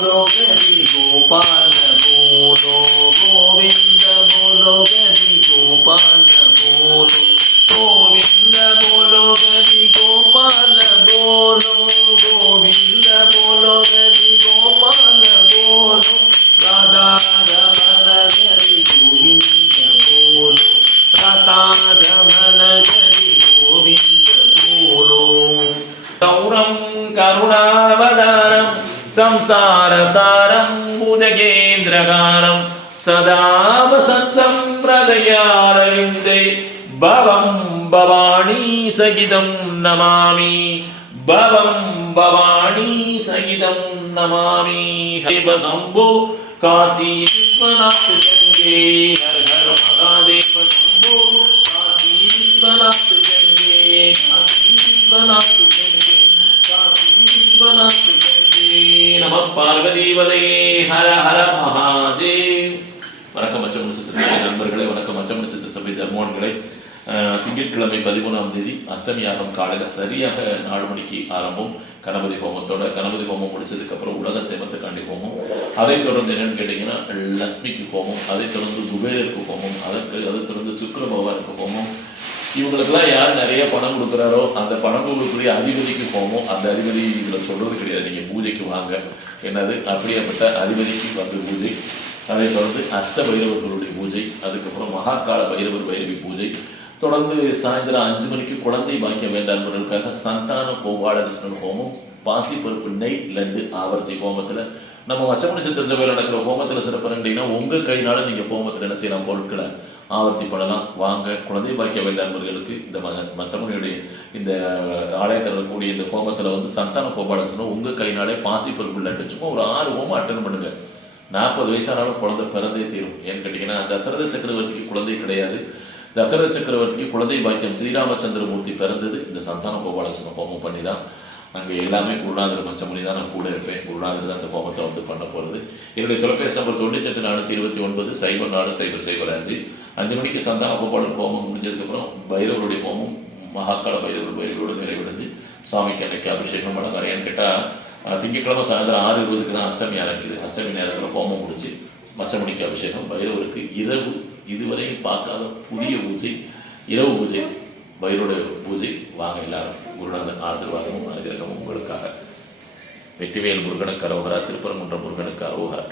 బోలో గరి గోపాల బోలో గోవింద బోలో గరి గోపాల బోలో గోవింద బోలో గరి గోపాల బోలో గోవింద బోలో గరి గోపాల బోలో రాధా రమణ గరి గోవింద బోలో రథా గౌరం కరుణావదా സംസാരസാരം ഭുജകേന്ദ്രകാരം സദാ വസന്തം ഹൃദയാരവിന്ദേ ഭവം ഭവാണി സഹിതം നമാമി ഭവം ഭവാണി സഹിതം നമാമി ഹൈവ ശംഭു കാശി വിശ്വനാഥ ഗംഗേ ഹര ഹര മഹാദേവ ശംഭു കാശി വിശ്വനാഥ ഗംഗേ കാശി വിശ്വനാഥ ഗംഗേ കാശി വിശ്വനാഥ नमः பார்வதிவதே. ஹர ஹர மகாதேவ். வணக்கம் மச்சம் நட்சத்திர நண்பர்களே வணக்கம் மச்சம் சபை தர்மோன்களை. திங்கட்கிழமை பதிமூணாம் தேதி அஷ்டமி யாகம் காலையில் சரியாக நாலு மணிக்கு ஆரம்பம். கணபதி ஹோமத்தோட கணபதி ஹோமம் முடிச்சதுக்கு அப்புறம் உலக சேமத்துக்காண்டி ஹோமம். அதைத் தொடர்ந்து என்னன்னு கேட்டிங்கன்னா லக்ஷ்மிக்கு ஹோமம் அதை தொடர்ந்து குபேரருக்கு ஹோமம் அதற்கு அதை தொடர்ந்து சுக்கிர பகவானுக்கு ஹோமம். இவங்களுக்கெல்லாம் யார் நிறைய பணம் கொடுக்குறாரோ அந்த பணம் கொடுக்கக்கூடிய அதிபதிக்கு போவோம் அந்த அதிபதி இதில் சொல்கிறது கிடையாது. நீங்கள் பூஜைக்கு வாங்க. என்னது? அப்படியேப்பட்ட அதிபதிக்கு வந்து பூஜை. அதை தொடர்ந்து அஷ்ட பைரவர்களுடைய பூஜை. அதுக்கப்புறம் மகாகால பைரவர் பைரவி பூஜை. தொடர்ந்து சாயந்தரம் அஞ்சு மணிக்கு குழந்தை பாக்கியம் வேண்டாமர்களுக்காக சந்தான கோபாலகிருஷ்ணன் ஹோமம் பாசி பருப்பு நெய் லட்டு ஆவர்த்தி ஹோமத்தில். நம்ம வச்சமணி சித்திர சபையில் நடக்கிற ஹோமத்தில் சிறப்பு கேட்டீங்கன்னா உங்கள் கையினால நீங்கள் ஹோமத்தில் என்ன செய்யலாம்? பொருட்களை ஆவர்த்தி பண்ணலாம் வாங்க. குழந்தை பாக்கிய வேண்டாளர்களுக்கு இந்த ம- இந்த ஆலயத்தில் இருக்கக்கூடிய இந்த கோபத்தில் வந்து சந்தான கோபாடம் சொன்னால் உங்கள் கையினாலே பாசி பருப்பு லட்டு ஒரு ஆறு ஹோமம் அட்டன் பண்ணுங்க. நாற்பது வயசானாலும் குழந்தை பிறந்தே தீரும். ஏன்னு கேட்டிங்கன்னா தசரத சக்கரவர்த்திக்கு குழந்தை கிடையாது. தசரத சக்கரவர்த்திக்கு குழந்தை பாக்கியம் ஸ்ரீராமச்சந்திரமூர்த்தி பிறந்தது. இந்த சந்தான கோபாலகிருஷ்ண ஹோமம் பண்ணி தான் அங்கே எல்லாமே குருநாதர் பஞ்சமணி தான் நான் கூட இருப்பேன். குருநாதர் தான் அந்த ஹோமத்தை வந்து பண்ண போகிறது என்னுடைய தொலைபேசி நம்பர் தொண்ணூத்தெட்டு நானூற்றி இருபத்தி ஒன்பது சைபர் நாலு சைபர் சைபர் அஞ்சு. அஞ்சு மணிக்கு சந்தான கோபாலன் ஹோமம் முடிஞ்சதுக்கப்புறம் பைரவருடைய ஹோமம் மகாக்கால பைரவர் பைரவரோடு நிறைவடைஞ்சு சுவாமிக்கு அன்னைக்கு அபிஷேகம் பண்ண ஏன்னு கேட்டால் திங்கட்கிழமை சாயந்தரம் ஆறு இருபதுக்கு தான் அஷ்டமி ஆரம்பிக்குது. அஷ்டமி நேரத்தில் ஹோமம் முடிஞ்சு மச்சமணிக்கு அபிஷேகம். பைரவருக்கு இரவு இதுவரையும் பார்க்காத புதிய பூஜை இரவு பூஜை. பைரோட பூஜை வாங்க எல்லாரும். குருநாதன் ஆசீர்வாதமும் அனுகிரகமும் உங்களுக்காக. வெற்றிவேல் முருகனுக்கு அரோகரா திருப்பரங்குன்ற முருகனுக்கு அரோகரா.